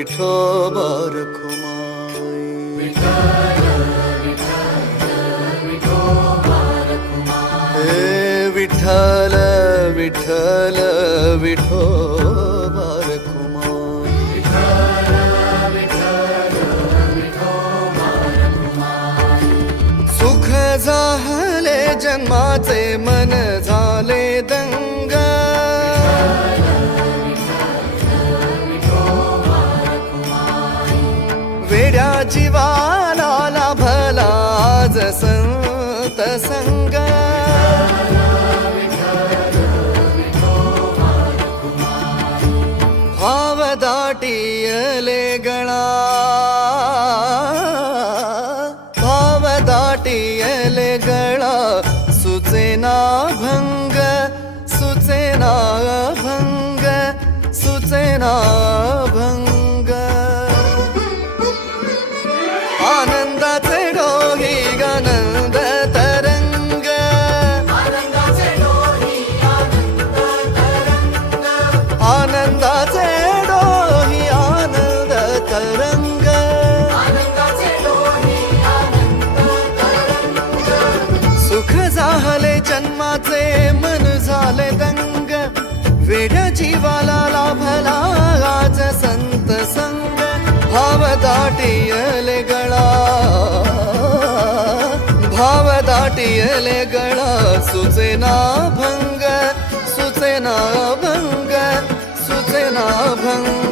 विठोबा रखुमाई। हे विठ्ठल विठ्ठल विठोबा रखुमाई। सुख झाले जन्माचे मन झाले दंग। वेड्या जीवाला लाभला आज संत संग। भाव दाटियले गळा, भाव दाटियले गळा, सुचेना भंग, सुचेना भंग, सुचेना भंग। आनंदाचे डोही आनंद तरंग, आनंदाचे डोही आनंद तरंग। सुख झाले जन्माचे मन झाले दंग। वेड्या जीवाला लाभला आज संत संग। भाव दाटियले गळा, भाव दाटियले गळा, सुचेना भंग, सुचेना भंग, सुचेना भंग।